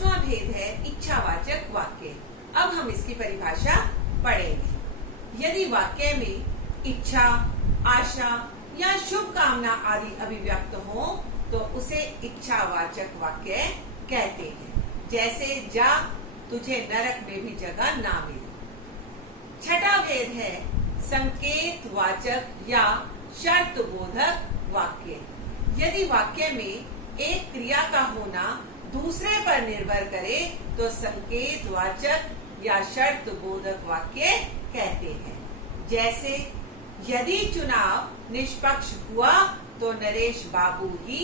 पांचवा भेद है इच्छावाचक वाक्य। अब हम इसकी परिभाषा पढ़ेंगे। यदि वाक्य में इच्छा, आशा या शुभ कामना आदि अभिव्यक्त हो तो उसे इच्छावाचक वाक्य कहते हैं। जैसे जा, तुझे नरक में भी जगह ना मिले। छठा भेद है संकेत वाचक या शर्त बोधक वाक्य। यदि वाक्य में एक क्रिया का होना दूसरे पर निर्भर करे तो संकेत वाचक या शर्त बोधक वाक्य कहते हैं। जैसे यदि चुनाव निष्पक्ष हुआ तो नरेश बाबू ही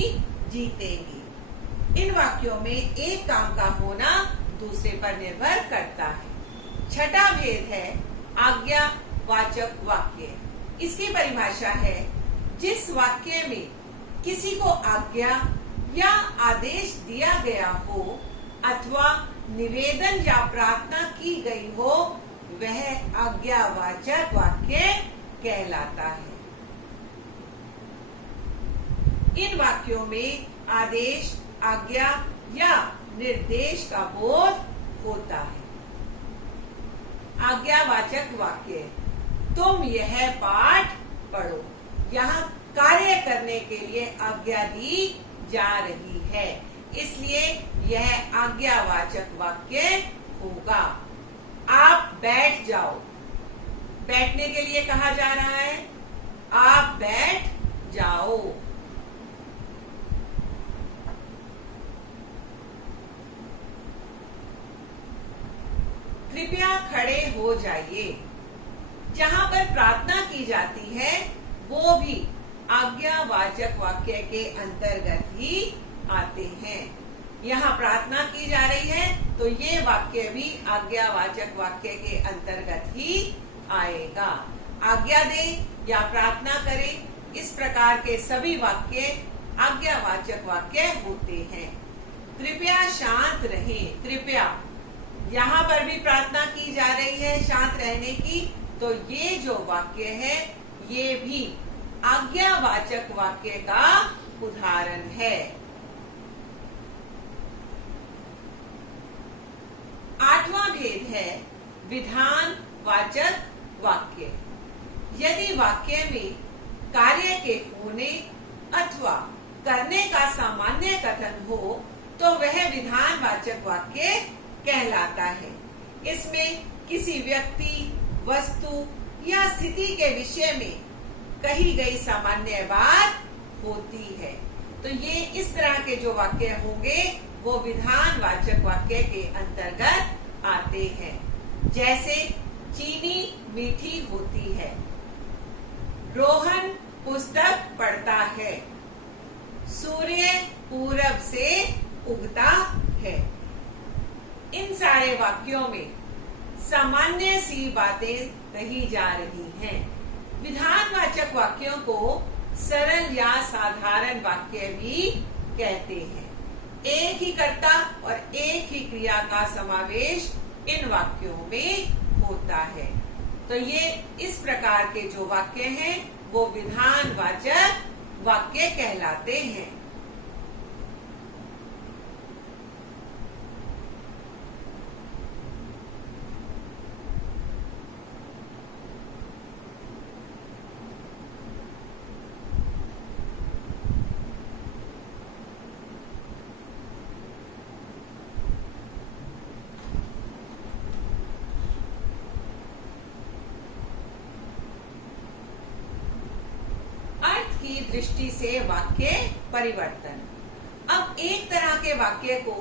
जीतेंगे। इन वाक्यों में एक काम का होना दूसरे पर निर्भर करता है। छठा भेद है आज्ञावाचक वाक्य। इसकी परिभाषा है जिस वाक्य में किसी को आज्ञा या आदेश दिया गया हो अथवा निवेदन या प्रार्थना की गई हो वह आज्ञावाचक वाक्य कहलाता है। इन वाक्यों में आदेश, आज्ञा या निर्देश का बोध होता है। आज्ञावाचक वाक्य, तुम यह पाठ पढ़ो। यहाँ कार्य करने के लिए आज्ञा दी जा रही है, इसलिए यह आज्ञावाचक वाक्य होगा। आप बैठ जाओ, बैठने के लिए कहा जा रहा है, आप बैठ जाओ। कृपया खड़े हो जाइए। जहाँ पर प्रार्थना की जाती है वो भी आज्ञावाचक वाक्य के अंतर्गत ही आते हैं। यहाँ प्रार्थना की जा रही है तो ये वाक्य भी आज्ञावाचक वाक्य के अंतर्गत ही आएगा। आज्ञा दे या प्रार्थना करे, इस प्रकार के सभी वाक्य आज्ञावाचक वाक्य होते हैं। कृपया शांत रहें। कृपया, यहाँ पर भी प्रार्थना की जा रही है शांत रहने की, तो ये जो वाक्य है ये भी आज्ञावाचक वाक्य का उदाहरण है। आठवां भेद है विधानवाचक वाक्य। यदि वाक्य में कार्य के होने अथवा करने का सामान्य कथन हो तो वह विधानवाचक वाक्य कहलाता है। इसमें किसी व्यक्ति, वस्तु या स्थिति के विषय में कही गई सामान्य बात होती है। तो ये इस तरह के जो वाक्य होंगे वो विधानवाचक वाक्य के अंतर्गत आते हैं। जैसे चीनी मीठी होती है, रोहन पुस्तक पढ़ता है, सूर्य पूरब से उगता है। इन सारे वाक्यों में सामान्य सी बातें कही जा रही हैं। विधानवाचक वाक्यों को सरल या साधारण वाक्य भी कहते हैं। एक ही कर्ता और एक ही क्रिया का समावेश इन वाक्यों में होता है। तो ये इस प्रकार के जो वाक्य हैं वो विधानवाचक वाक्य कहलाते हैं। की दृष्टि से वाक्य परिवर्तन। अब एक तरह के वाक्य को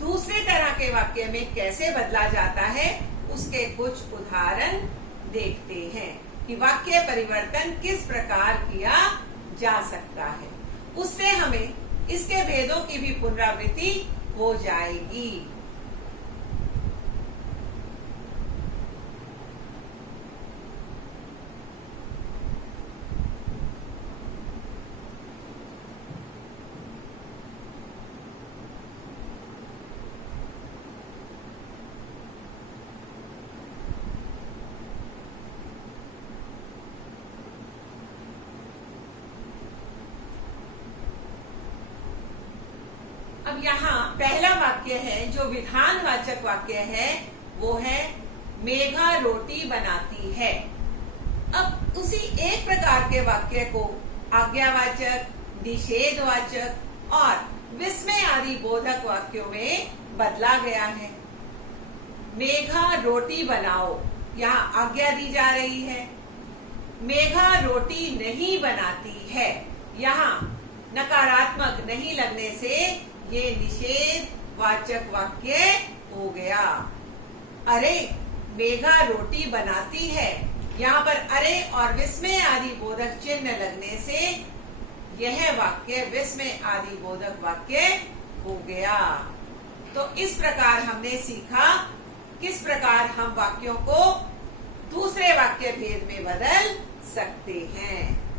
दूसरे तरह के वाक्य में कैसे बदला जाता है उसके कुछ उदाहरण देखते हैं कि वाक्य परिवर्तन किस प्रकार किया जा सकता है। उससे हमें इसके भेदों की भी पुनरावृत्ति हो जाएगी। अब अब यहाँ पहला वाक्य है जो विधानवाचक वाक्य है, वो है मेघा रोटी बनाती है। अब उसी एक प्रकार के वाक्य को आज्ञावाचक, निषेधवाचक और विस्मय आदि बोधक वाक्यों में बदला गया है। मेघा रोटी बनाओ, यहाँ आज्ञा दी जा रही है। मेघा रोटी नहीं बनाती है, यहाँ नकारात्मक नहीं लगने से ये निषेधवाचक वाक्य हो गया। अरे मेघा रोटी बनाती है, यहाँ पर अरे और विस्मय आदि बोधक चिन्ह लगने से यह वाक्य विस्मय आदि बोधक वाक्य हो गया। तो इस प्रकार हमने सीखा किस प्रकार हम वाक्यों को दूसरे वाक्य भेद में बदल सकते हैं।